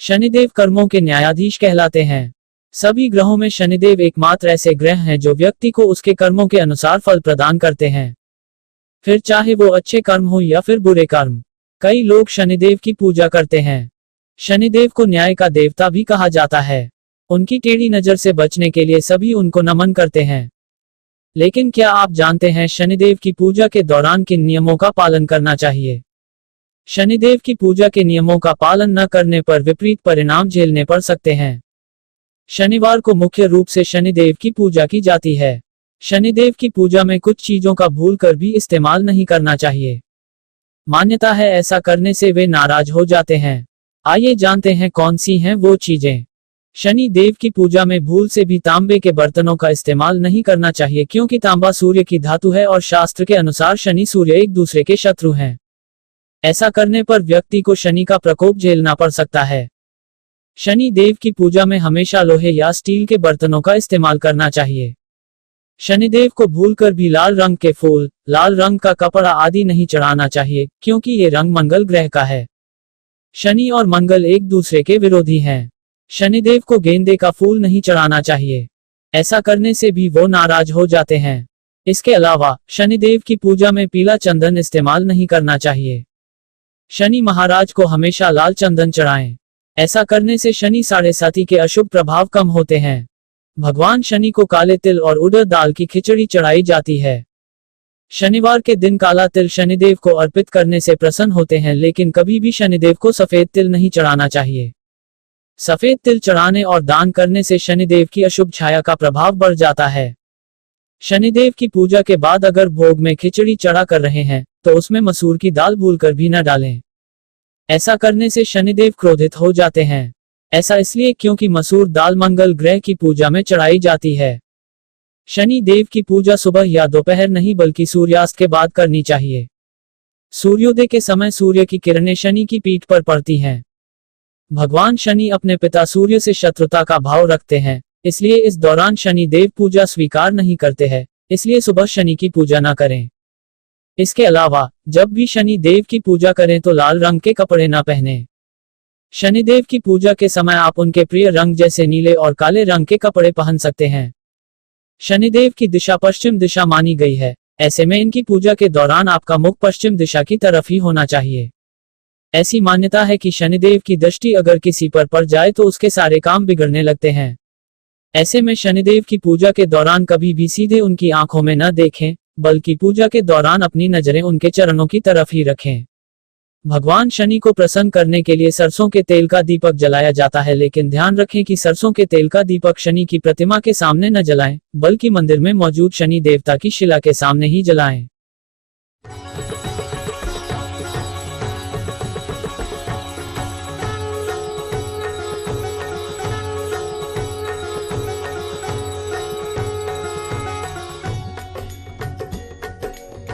शनिदेव कर्मों के न्यायाधीश कहलाते हैं। सभी ग्रहों में शनिदेव एकमात्र ऐसे ग्रह हैं जो व्यक्ति को उसके कर्मों के अनुसार फल प्रदान करते हैं, फिर चाहे वो अच्छे कर्म हो या फिर बुरे कर्म। कई लोग शनिदेव की पूजा करते हैं। शनिदेव को न्याय का देवता भी कहा जाता है। उनकी टेढ़ी नजर से बचने के लिए सभी उनको नमन करते हैं। लेकिन क्या आप जानते हैं शनिदेव की पूजा के दौरान किन नियमों का पालन करना चाहिए? शनिदेव की पूजा के नियमों का पालन न करने पर विपरीत परिणाम झेलने पड़ सकते हैं। शनिवार को मुख्य रूप से शनिदेव की पूजा की जाती है। शनिदेव की पूजा में कुछ चीजों का भूल कर भी इस्तेमाल नहीं करना चाहिए। मान्यता है ऐसा करने से वे नाराज हो जाते हैं। आइए जानते हैं कौन सी हैं वो चीजें। शनि देव की पूजा में भूल से भी तांबे के बर्तनों का इस्तेमाल नहीं करना चाहिए, क्योंकि तांबा सूर्य की धातु है और शास्त्र के अनुसार शनि सूर्य एक दूसरे के शत्रु हैं। ऐसा करने पर व्यक्ति को शनि का प्रकोप झेलना पड़ सकता है। शनि देव की पूजा में हमेशा लोहे या स्टील के बर्तनों का इस्तेमाल करना चाहिए। शनिदेव को भूलकर भी लाल रंग के फूल, लाल रंग का कपड़ा आदि नहीं चढ़ाना चाहिए, क्योंकि ये रंग मंगल ग्रह का है। शनि और मंगल एक दूसरे के विरोधी हैं। शनिदेव को गेंदे का फूल नहीं चढ़ाना चाहिए। ऐसा करने से भी वो नाराज हो जाते हैं। इसके अलावा शनिदेव की पूजा में पीला चंदन इस्तेमाल नहीं करना चाहिए। शनि महाराज को हमेशा लाल चंदन चढ़ाएं। ऐसा करने से शनि साढ़े साती के अशुभ प्रभाव कम होते हैं। भगवान शनि को काले तिल और उड़द दाल की खिचड़ी चढ़ाई जाती है। शनिवार के दिन काला तिल शनिदेव को अर्पित करने से प्रसन्न होते हैं, लेकिन कभी भी शनिदेव को सफेद तिल नहीं चढ़ाना चाहिए। सफेद तिल चढ़ाने और दान करने से शनिदेव की अशुभ छाया का प्रभाव बढ़ जाता है। शनिदेव की पूजा के बाद अगर भोग में खिचड़ी चढ़ा कर रहे हैं तो उसमें मसूर की दाल भूलकर भी न डालें। ऐसा करने से शनिदेव क्रोधित हो जाते हैं। ऐसा इसलिए क्योंकि मसूर दाल मंगल ग्रह की पूजा में चढ़ाई जाती है। शनि देव की पूजा सुबह या दोपहर नहीं बल्कि सूर्यास्त के बाद करनी चाहिए। सूर्योदय के समय सूर्य की किरणें शनि की पीठ पर पड़ती हैं। भगवान शनि अपने पिता सूर्य से शत्रुता का भाव रखते हैं, इसलिए इस दौरान शनि देव पूजा स्वीकार नहीं करते हैं, इसलिए सुबह शनि की पूजा न करें। इसके अलावा जब भी शनि देव की पूजा करें तो लाल रंग के कपड़े न पहने। शनिदेव की पूजा के समय आप उनके प्रिय रंग जैसे नीले और काले रंग के कपड़े पहन सकते हैं। शनिदेव की दिशा पश्चिम दिशा मानी गई है, ऐसे में इनकी पूजा के दौरान आपका मुख पश्चिम दिशा की तरफ ही होना चाहिए। ऐसी मान्यता है कि शनिदेव की दृष्टि अगर किसी पर पड़ जाए तो उसके सारे काम बिगड़ने लगते हैं। ऐसे में शनिदेव की पूजा के दौरान कभी भी सीधे उनकी आंखों में न देखें, बल्कि पूजा के दौरान अपनी नजरें उनके चरणों की तरफ ही रखें। भगवान शनि को प्रसन्न करने के लिए सरसों के तेल का दीपक जलाया जाता है, लेकिन ध्यान रखें कि सरसों के तेल का दीपक शनि की प्रतिमा के सामने न जलाएं, बल्कि मंदिर में मौजूद शनि देवता की शिला के सामने ही जलाएं।